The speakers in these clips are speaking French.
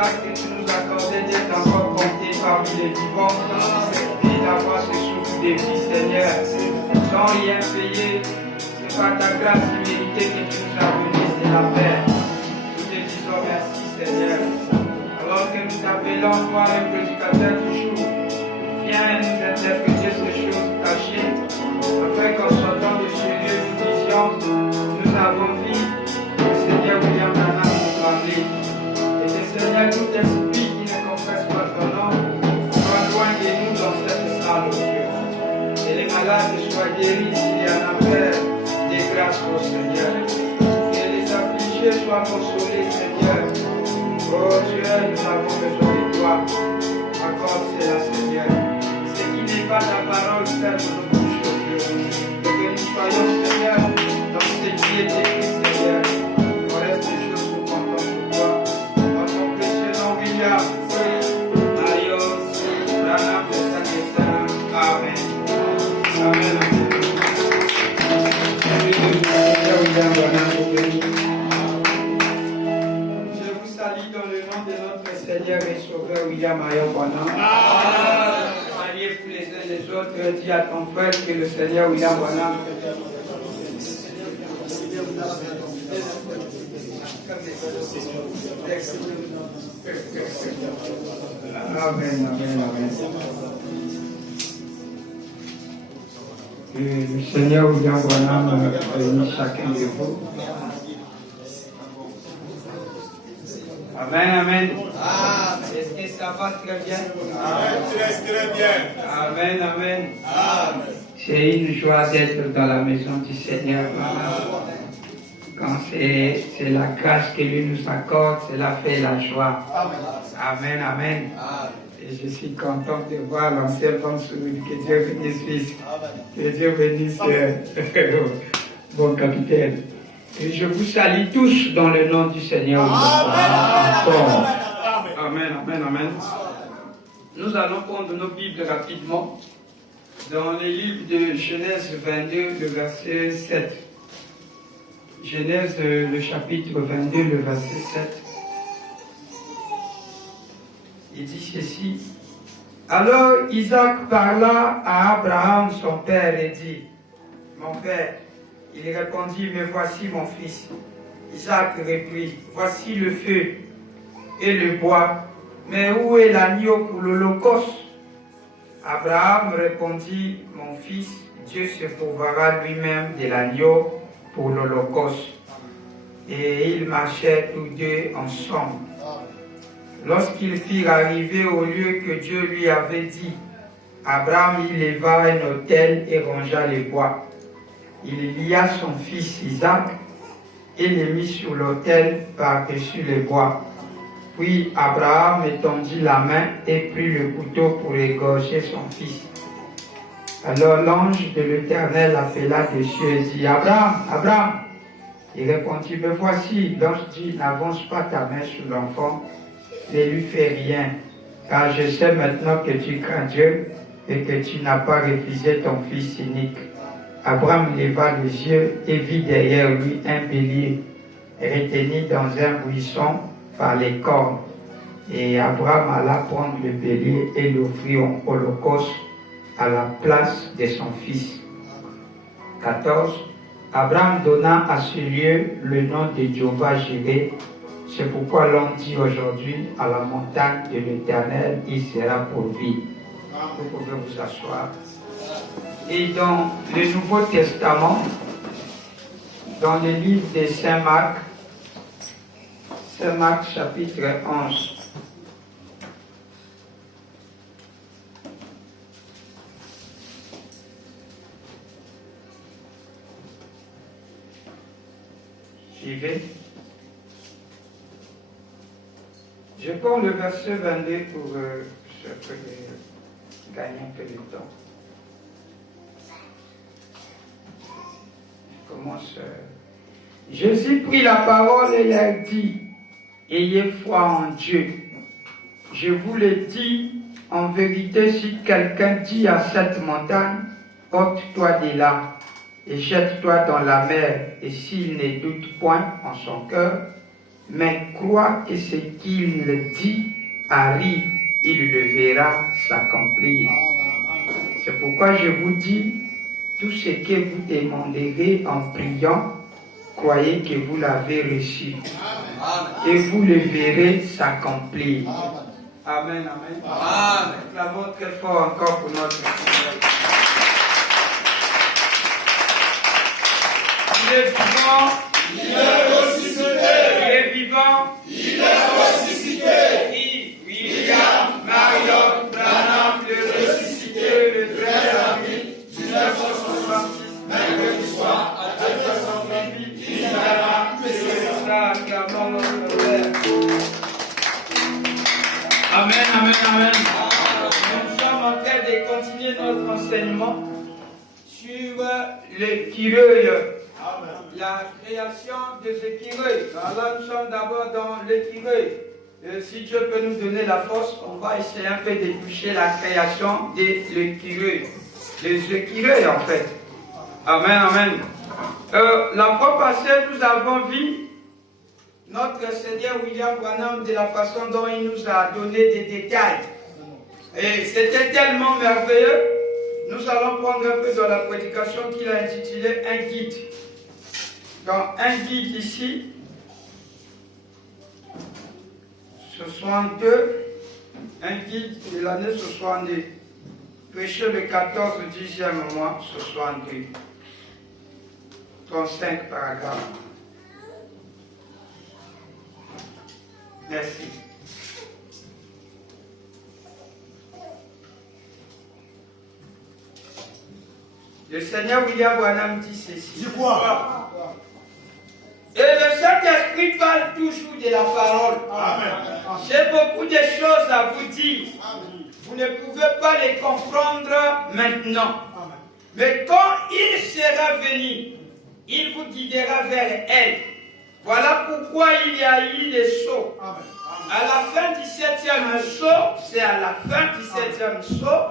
grâce que tu nous accordais d'être encore comptés parmi les vivants et d'avoir ce souffle de vie, Seigneur, sans rien payer. C'est par ta grâce imméritée que tu nous as donné, c'est la paix. Nous te disons merci, Seigneur. Alors que nous t'appelons, toi, le prédicateur du jour, viens nous interpréter ces choses cachées, afin qu'en sortant de ce lieu, nous disions, nous avons vu le Seigneur William Branham nous parler. Et le Seigneur, tout esprit qui ne confesse pas ton nom, soit loin de nous dans cette salle, au Dieu. Et les malades soient guéris s'il y en a fait des grâces au Seigneur. Que les affligés soient consolés, Seigneur. Oh Dieu, nous avons besoin de toi. Accorde cela, Seigneur. Ce qui n'est pas ta parole, ferme nos bouches, oh Dieu. Et que nous soyons, Seigneur, dans ce qui est écrit, Seigneur. On reste des choses nous comptons sur toi. En ton précieux nom, William. Adios. Branham de Saint-Esther. Amen. Amen. Je vous salue dans le nom de notre Seigneur et Sauveur William Branham. Salut pour les uns et les autres. Dis à ton frère que le Seigneur William Branham. Amen, amen, amen. Que le Seigneur William Branham bénisse chacun de vous. Amen, amen. Est-ce que ça va très bien? Amen, très bien. Amen, amen. Amen. C'est une joie d'être dans la maison du Seigneur. Quand c'est la grâce que lui nous accorde, cela fait la joie. Amen, amen. Et je suis content de voir l'ancien homme soumis. Que Dieu bénisse fils. Que Dieu bénisse bon capitaine. Et je vous salue tous dans le nom du Seigneur. Amen, amen, amen, amen. Nous allons prendre nos Bibles rapidement dans les livres de Genèse 22, le verset 7. Genèse, le chapitre 22, le verset 7. Il dit ceci. Alors Isaac parla à Abraham, son père, et dit, mon père. Il répondit, mais voici mon fils. Isaac reprit, voici le feu et le bois, mais où est l'agneau pour l'holocauste? Abraham répondit, mon fils, Dieu se pourvoira lui-même de l'agneau pour l'holocauste. Et ils marchaient tous deux ensemble. Lorsqu'ils firent arriver au lieu que Dieu lui avait dit, Abraham y leva un autel et rangea les bois. Il lia son fils Isaac et le mit sur l'autel par-dessus les bois. Puis Abraham étendit la main et prit le couteau pour égorger son fils. Alors l'ange de l'Éternel appela de cieux et dit, Abraham, Abraham. Il répondit, me voici. L'ange dit, n'avance pas ta main sur l'enfant, ne lui fais rien, car je sais maintenant que tu crains Dieu et que tu n'as pas refusé ton fils unique. Abraham leva les yeux et vit derrière lui un bélier retenu dans un buisson par les cornes. Et Abraham alla prendre le bélier et l'offrit en holocauste à la place de son fils. 14. Abraham donna à ce lieu le nom de Jéhovah-Jireh. C'est pourquoi l'on dit aujourd'hui à la montagne de l'Éternel, il sera pourvu. Vous pouvez vous asseoir. Et dans le Nouveau Testament, dans le livre de Saint Marc chapitre 11. Suivez. Je prends le verset 22 pour gagner un peu de temps. Commence. Jésus prit la parole et leur dit, ayez foi en Dieu. Je vous le dis, en vérité, si quelqu'un dit à cette montagne, ôte-toi de là et jette-toi dans la mer, et s'il ne doute point en son cœur, mais croit que ce qu'il dit arrive, il le verra s'accomplir. C'est pourquoi je vous dis, tout ce que vous demanderez en priant, croyez que vous l'avez reçu. Et vous le verrez s'accomplir. Amen, amen. Amen. Clamons très fort encore pour notre Seigneur. Il est vivant. Il est ressuscité. Il est vivant. Il est ressuscité. William Marion Branham, le ressuscité, le 13 avril 1966, mercredi soir à 2h38, Indiana, Minnesota, acclamons notre Père. Amen, amen, amen. Nous sommes en train de continuer notre enseignement sur l'écureuil. La création de l'écureuil. Alors nous sommes d'abord dans l'écureuil. Si Dieu peut nous donner la force, on va essayer un peu de toucher la création de l'écureuil. Les écureuils en fait. Amen, amen. La fois passée, nous avons vu notre Seigneur William Branham de la façon dont il nous a donné des détails. Et c'était tellement merveilleux. Nous allons prendre un peu dans la prédication qu'il a intitulée un guide. Dans un guide ici, 62, un guide de l'année 62, prêché le 14 10e mois 62, 35 paragraphes. Merci. Le Seigneur William Branham dit ceci. Et le Saint-Esprit parle toujours de la parole. Amen. J'ai beaucoup de choses à vous dire. Amen. Vous ne pouvez pas les comprendre maintenant. Amen. Mais quand il sera venu, il vous guidera vers elle. Voilà pourquoi il y a eu les sauts. Amen. À la fin du 7e saut, c'est à la fin du 7e saut,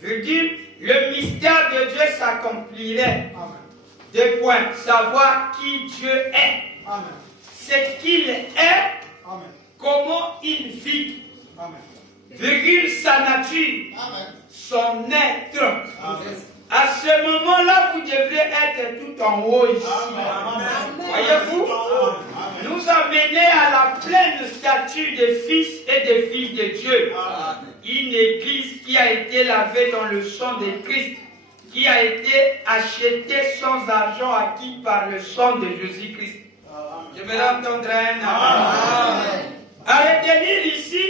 virgule, le mystère de Dieu s'accomplirait. Deux points. Savoir qui Dieu est. Amen. Ce qu'il est. Amen. Comment il vit. Amen. Virgule, sa nature. Amen. Son être. Amen. À ce moment-là, vous devrez être tout en haut ici. Voyez-vous, nous amener à la pleine statue des fils et des filles de Dieu. Amen. Une église qui a été lavée dans le sang de Christ, qui a été achetée sans argent acquis par le sang de Jésus-Christ. Je vais entendre un amen. À retenir ici,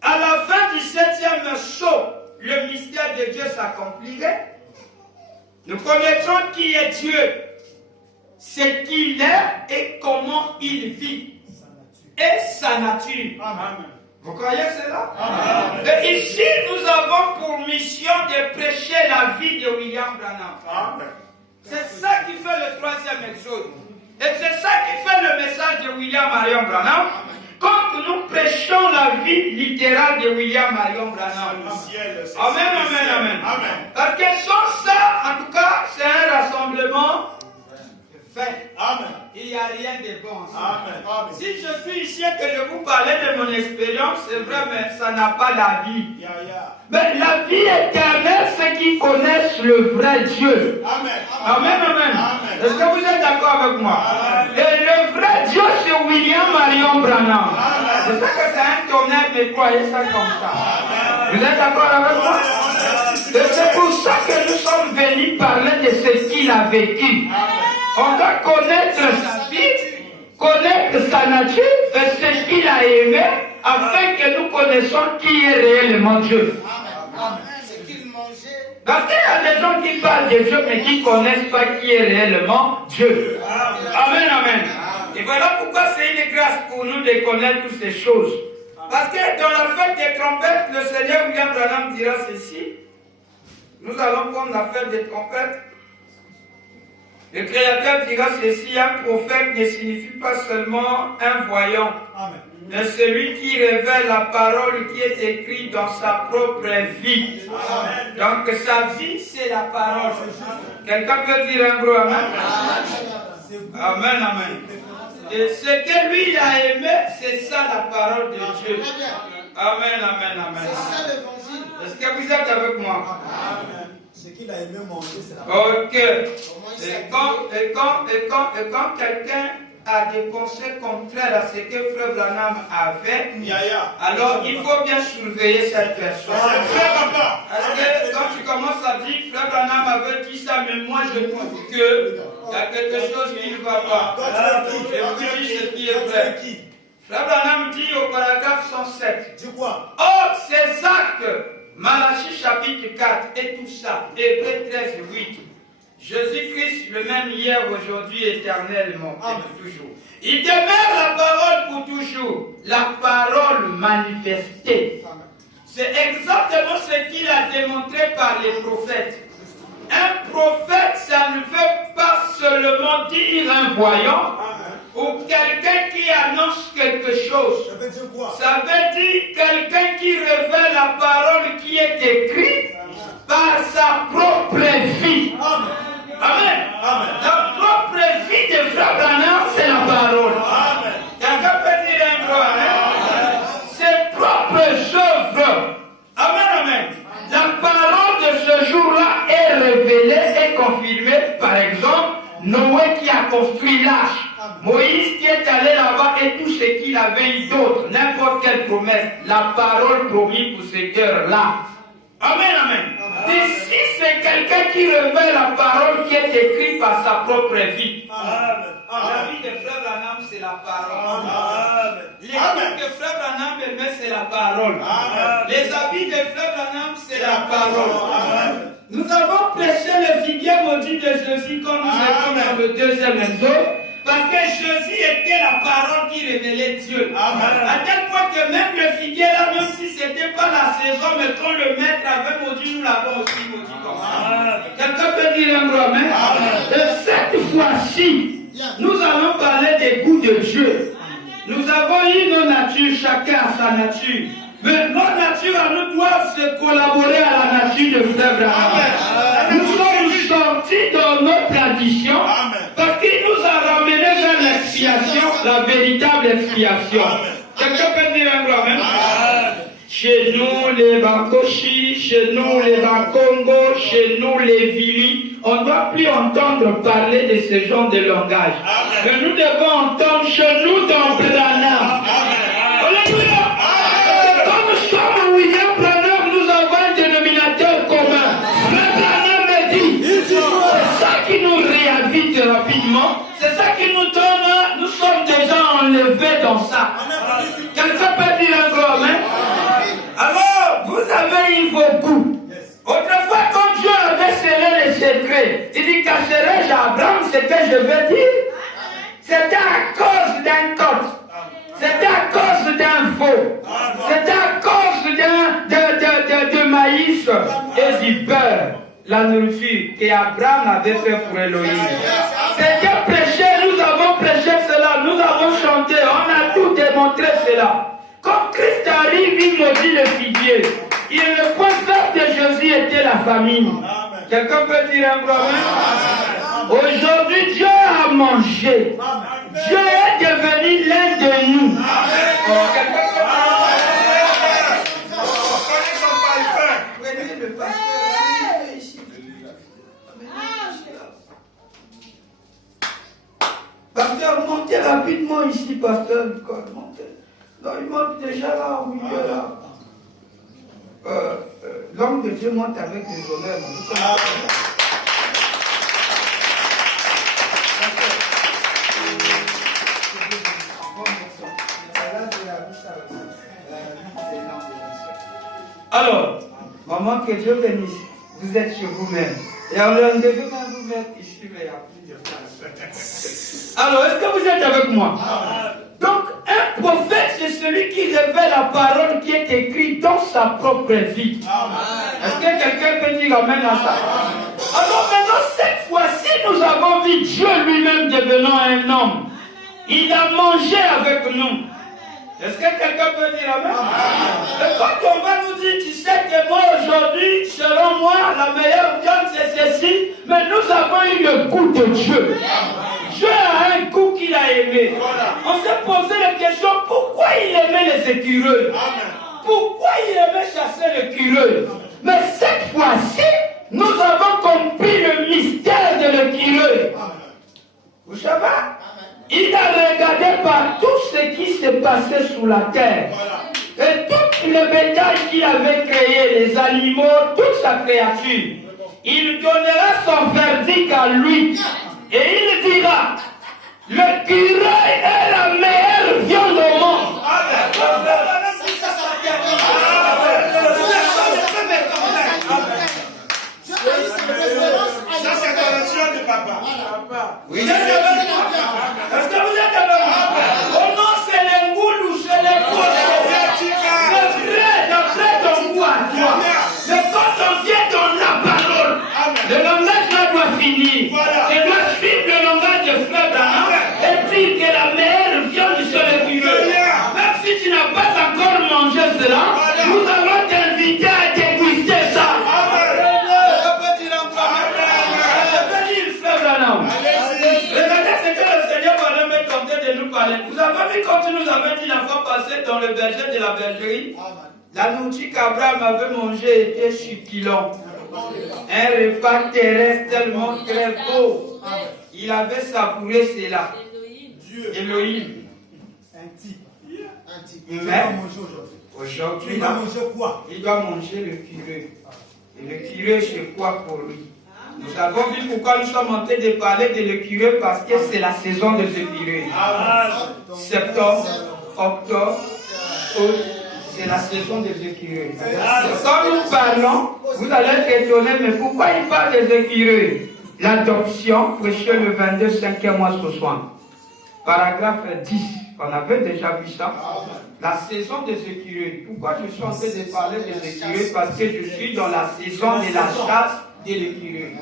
à la fin du 7e saut, le mystère de Dieu s'accomplirait. Nous connaîtrons qui est Dieu, ce qu'il est et comment il vit, et sa nature. Amen. Vous croyez cela? Amen. Et ici, nous avons pour mission de prêcher la vie de William Branham. Amen. C'est ça qui fait le 3e exode. Et c'est ça qui fait le message de William Marion Branham. Quand nous prêchons la vie littérale de William Marion Branham. Amen, amen, amen. Parce que sans ça, en tout cas, c'est un rassemblement fait. Amen. Il n'y a rien de bon. Amen. Si je suis ici et que je vous parlais de mon expérience, c'est vrai, mais ça n'a pas la vie. Mais la vie éternelle, ceux qui connaissent le vrai Dieu. Amen. Amen, amen. Amen. Est-ce que vous êtes d'accord avec moi? Amen. Et le vrai Dieu, c'est William Marion Branham. Je sais que c'est un tonnerre, mais croyez ça comme ça. Amen. Vous êtes d'accord avec moi? Et c'est pour ça que nous sommes venus parler de ce qu'il a vécu. On doit connaître sa vie, connaître sa nature et ce qu'il a aimé, afin que nous connaissions qui est réellement Dieu. Amen. Parce qu'il y a des gens qui parlent de Dieu mais qui ne connaissent pas qui est réellement Dieu. Amen, amen. Et voilà pourquoi c'est une grâce pour nous de connaître toutes ces choses. Parce que dans la fête des trompettes, le Seigneur William Branham dira ceci. Nous allons prendre la fête des trompettes. Le Créateur dira ceci, un prophète ne signifie pas seulement un voyant, amen, mais celui qui révèle la parole qui est écrite dans sa propre vie. Amen. Donc sa vie, c'est la parole. Quelqu'un peut dire un gros amen? Amen, amen. Et ce que lui il a aimé, c'est ça la parole de Dieu. Amen, amen, amen. C'est ça l'évangile. Est-ce que vous êtes avec moi? Amen. Ce qu'il a aimé manger, c'est la parole. Ok. Et quand quelqu'un a des conseils contraires à ce que Frère Branham avait, alors il faut bien surveiller cette personne. Parce que quand tu commences à dire Frère Branham avait dit ça, mais moi je trouve que il y a quelque chose qui ne va pas. Je vous dis ce qui est vrai. Frère Branham dit au paragraphe 107. Dis quoi? Or, ces actes, Malachie chapitre 4 et tout ça, Hébreux 13, 8. Jésus-Christ, le même hier, aujourd'hui, éternellement, et pour toujours. Il demeure la parole pour toujours, la parole manifestée. C'est exactement ce qu'il a démontré par les prophètes. Un prophète, ça ne veut pas seulement dire un voyant ou quelqu'un qui annonce quelque chose. Ça veut dire quoi? Ça veut dire quelqu'un qui révèle la parole qui est écrite par sa propre vie. Amen. Amen. La propre vie de Frère Branham, c'est la parole. Amen. Quelqu'un peut dire un gros amen. Ses propres œuvres. Amen, amen. La parole de ce jour-là est révélée et confirmée. Par exemple, Noé qui a construit l'arche. Moïse qui est allé là-bas et tout ce qu'il avait eu d'autre. N'importe quelle promesse. La parole promise pour ce cœur-là. Amen, amen. Ici, c'est quelqu'un qui révèle la parole qui est écrite par sa propre vie. Amen. La vie de Frère Branham, c'est la parole. Amen. Les livres que Frère Branham aimait, c'est la parole. Amen. Les habits de Frère Branham, c'est la parole. Amen. Nous avons prêché le figuier maudit de Jésus quand nous étions dans le deuxième exode. Parce que Jésus était la parole qui révélait Dieu. Amen. À tel point que même le figuier là, même si ce n'était pas la saison, mais quand le maître avait maudit, nous l'avons aussi maudit comme ça. Quelqu'un peut dire un gros amen? Et cette fois-ci, nous allons parler des goûts de Dieu. Nous avons eu nos natures, chacun a sa nature. Mais nos natures à nous doivent se collaborer à la nature de Frère Branham. Nous sommes sortis de nos traditions parce qu'il nous a ramenés vers l'expiation, la véritable expiation. Quelqu'un peut dire un gros amen? Chez nous, les Bakoshi, chez nous, les Bakongo, chez nous, les Vili, on ne doit plus entendre parler de ce genre de langage. Mais nous devons entendre chez nous dans Branham. Alléluia! Comme nous sommes William Branham, nous avons un dénominateur commun. Le Branham me dit, c'est ça qui nous réinvite rapidement, c'est ça qui nous donne, nous sommes déjà enlevés dans ça. Quelqu'un peut dire un gros amen? Alors, vous avez eu vos goûts. Autrefois, quand Dieu avait scellé les secrets, il dit, cacherai-je à Abraham ce que je veux dire? C'était à cause d'un côte. C'était à cause d'un veau. C'était à cause de maïs et du beurre. La nourriture qu'Abraham avait fait pour Elohim. C'était prêché, nous avons prêché cela, nous avons chanté, on a tout démontré cela. Quand Christ arrive, il maudit le figuier. Et le point faible de Jésus était la famine. Quelqu'un peut dire un gros amen? Aujourd'hui, Dieu a mangé. Dieu est devenu l'un de nous. Pasteur, montez rapidement ici, pasteur Nicole, montez. Non, il monte déjà là, au milieu là. L'homme de Dieu monte avec des honneurs. Alors, maman, que Dieu bénisse. Vous êtes chez vous-même. Et on devait même vous mettre ici, mais il n'y a plus de place. Alors, est-ce que vous êtes avec moi? Donc, un prophète, c'est celui qui révèle la parole qui est écrite dans sa propre vie. Est-ce que quelqu'un peut dire amen à ça? Alors maintenant, cette fois-ci, nous avons vu Dieu lui-même devenant un homme. Il a mangé avec nous. Est-ce que quelqu'un peut dire amen? Et quand on va nous dire, tu sais que moi aujourd'hui, selon moi, la meilleure viande c'est ceci, mais nous avons eu le goût de Dieu. Dieu a un goût qu'il a aimé. On s'est posé la question, pourquoi il aimait les écureuils? Pourquoi il aimait chasser l'écureuil? Mais cette fois-ci, nous avons compris le mystère de l'écureuil. Vous savez, il a regardé par tout ce qui s'est passé sous la terre. Et tout le bétail qu'il avait créé, les animaux, toute sa créature. Il donnera son verdict à lui. Et il dira, l'écureuil est la meilleure viande au monde. Ça, c'est la version de papa. Oui. Est-ce que vous êtes d'accord? Oh non, c'est les ngoulous, c'est les cochons. C'est vrai ton goût à toi. Mais quand on vient dans la parole, le langage là doit finir. Je dois suivre le langage de Frère Branham et dire que la meilleure viande c'est l'écureuil. Même si tu n'as pas encore mangé cela, nous allons t'inviter à déguster ça. Regardez ce que le Seigneur Branham est tenté de nous parler. Vous avez vu quand tu nous avais dit la fois passée dans le berger de la bergerie, la nourriture qu'Abraham avait mangée était succulente. Un repas terrestre tellement très beau. Il avait savouré cela. Elohim. Un type. Mais Aujourd'hui, il doit manger le curé. Et le curé, c'est quoi pour lui? Nous avons vu pourquoi nous sommes en train de parler de l'écureuil, parce que c'est la saison des écureuils. Septembre, octobre, août, c'est la saison des écureuils. Quand nous parlons, vous allez être étonnés, mais pourquoi il parle des écureuils? L'adoption, prêché le 22, 5e mois 60. Paragraphe 10, on avait déjà vu ça. La saison des écureuils. Pourquoi je suis en train de parler des écureuils? Parce que je suis dans la saison de la chasse de l'écureuil.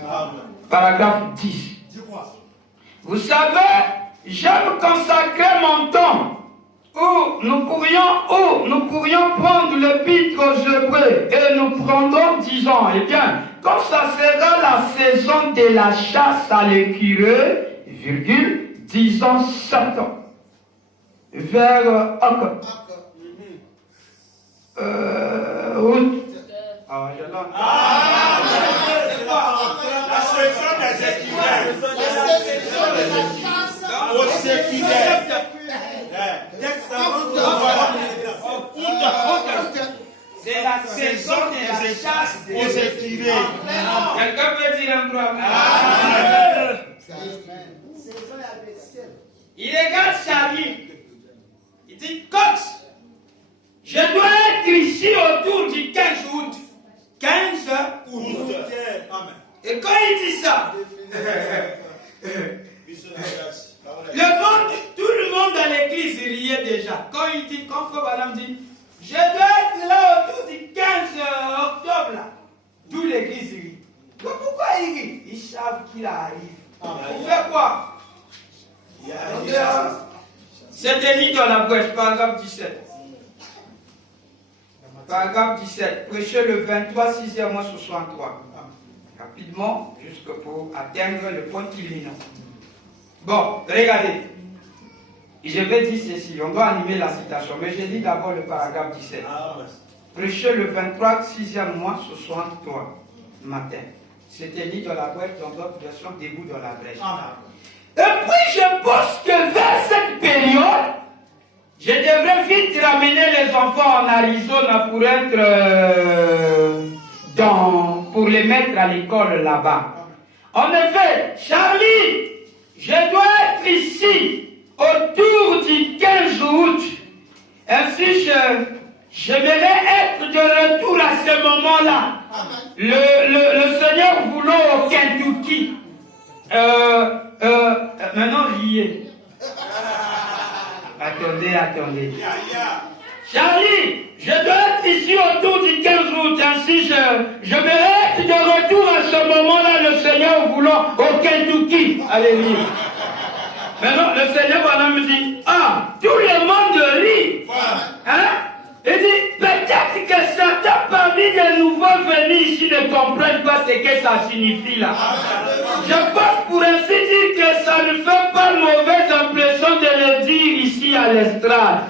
Paragraphe 10. Vous savez, j'aime consacrer mon temps où nous pourrions prendre l'épître aux Hébreux et nous prendrons 10 ans. Eh bien, comme ça sera la saison de la chasse à l'écureuil, virgule, 10 ans, 7 ans. Vers août. Ah, je l'ai. La saison des écureuils. Aux écureuils. C'est la saison de la chasse aux écureuils. Quelqu'un peut dire un problème? Il regarde Charlie. Il dit, Cox, je dois être ici autour du 15 août. 15 août. Et quand il dit ça, tout le monde à l'église riait déjà. Quand Frère Branham dit, je dois être là autour du 15 octobre, là. D'où l'église rit. Donc pourquoi ils rient? Ils savent qu'il arrive. Pour faire quoi? C'était dit dans la brèche, paragraphe 17. Paragraphe 17. Prêché le 23, 6e mois 63. Rapidement, jusqu'à pour atteindre le point culminant. Bon, regardez. Je vais dire ceci, on doit animer la citation, mais je lis d'abord le paragraphe 17. Prêché le 23, 6e mois 63 matin. C'était dit dans la brèche, dans d'autres versions, debout dans la brèche. Et puis je pense que vers cette période, je devrais vite ramener les enfants en Arizona pour être pour les mettre à l'école là-bas. En effet, Charlie, je dois être ici autour du 15 août. Ainsi, j'aimerais être de retour à ce moment-là. Le Seigneur voulant au Kentucky. Maintenant, riez. Attendez. Charlie, je dois être ici autour du 15 août. Ainsi, je vais être de retour à ce moment-là, le Seigneur voulant, au Kentucky. Alléluia. Maintenant, le Seigneur voilà, me dit, tout le monde rit. Hein? Il dit, peut-être que certains parmi les nouveaux venus ici ne comprennent pas ce que ça signifie là. Je pense pour ainsi dire que ça ne fait pas à l'estrade.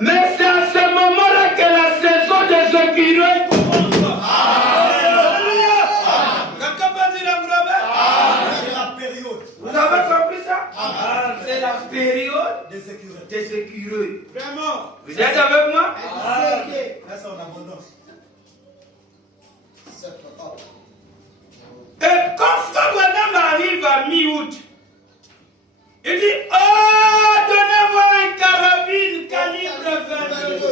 Mais c'est à ce moment-là que la saison des écureuils commence. Alléluia. Quelqu'un peut dire un brevet? C'est la période Vous avez compris ça? C'est la période des écureuils. des écureuils. Vraiment. Vous êtes avec moi? Là, c'est en abondance. Et quand Frère Branham arrive à mi-août, il dit, oh, donnez-moi un carabine calibre 22.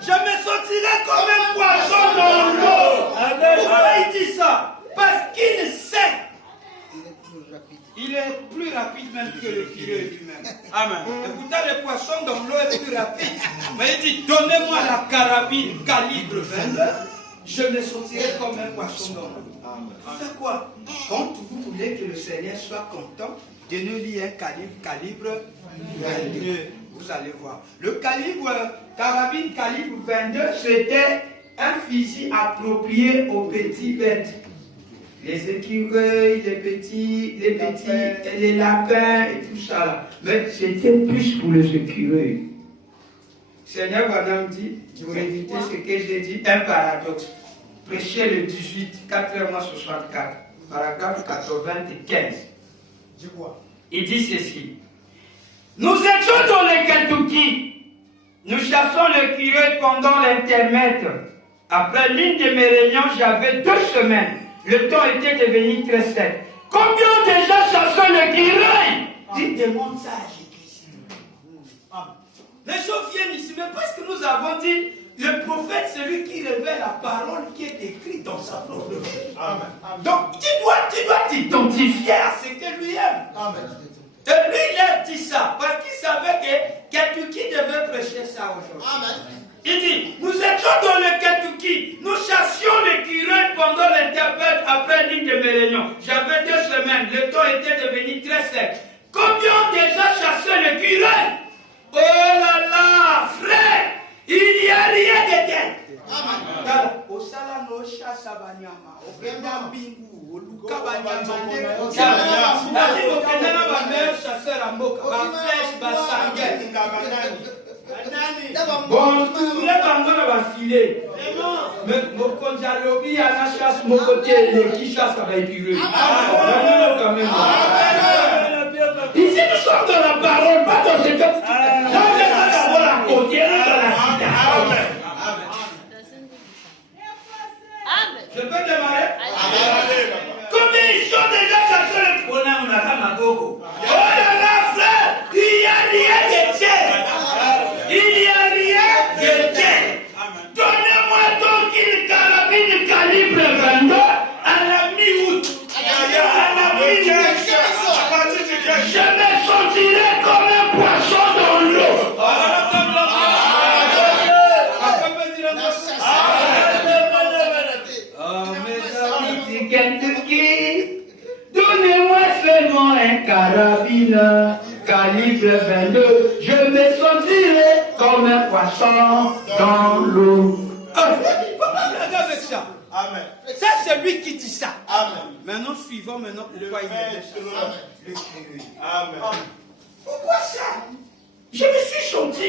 Je me sentirai comme un poisson dans l'eau. Pourquoi il dit ça? Parce qu'il sait. Il est plus rapide même que le curé lui-même. Amen. Et pourtant, le poisson dans l'eau est plus rapide. Mais il dit, donnez-moi la carabine calibre 22. Je me sentirai comme un poisson dans l'eau. Faites quoi? Quand vous voulez que le Seigneur soit content, donnez-lui un calibre 22. Vous allez voir. Le carabine calibre 22, c'était un fusil approprié aux petits bêtes. Les écureuils, les lapins et tout ça là. Mais c'était plus pour les écureuils. Seigneur Branham dit, pour éviter ce que j'ai dit, un paradoxe. Prêchez le 18, 464, paragraphe 95. Je vois. Il dit ceci. Nous étions dans le Kentucky. Nous chassons l'écureuil pendant l'intermède. Après l'une de mes réunions, j'avais 2 semaines. Le temps était devenu très sec. Combien déjà chassons l'écureuil? Dites-moi ça à Jésus. Les gens viennent ici, mais parce que nous avons dit, le prophète, c'est lui qui révèle la parole qui est écrite dans sa propre vie. Donc, tu dois t'identifier à ce que lui aime. Amen. Et lui, il a dit ça, parce qu'il savait que Kentucky devait prêcher ça aujourd'hui. Il dit, nous étions dans le Kentucky, nous chassions l'écureuil pendant l'interprète après l'une de mes réunions. J'avais 2 semaines, le temps était devenu très sec. Combien ont déjà chassé l'écureuil? Oh là là, frère, il n'y a rien de tel. Au salano chasse à Banyama, au Pendambingu, au Luka Banyama, au chasseur à Moka, à Flèche, à Sangel. Bon, tous les bangons va filer. Mais mon conjalobi à la chasse, mon côté, qui chasse avec l'écureuil. Ici, nous sommes dans la parole, pas dans ce que. Dans la côté, dans la cité. Je peux démarrer? Combien ils sont déjà chassés le on a Magogo. Oh là là, frère, il n'y a rien de tel. Il n'y a rien de tel. Donnez-moi donc une carabine calibre 22 à la mi-août. À la mi-août. Je me sentirai comme un poisson dans l'eau. Kentucky, donnez-moi seulement un carabine calibre 22. Je me sentirai comme un poisson dans l'eau. Avec ça. Amen. Ça, c'est lui qui dit ça. Amen. Maintenant, suivons pourquoi il est Amen. Pourquoi ça? Je me suis senti.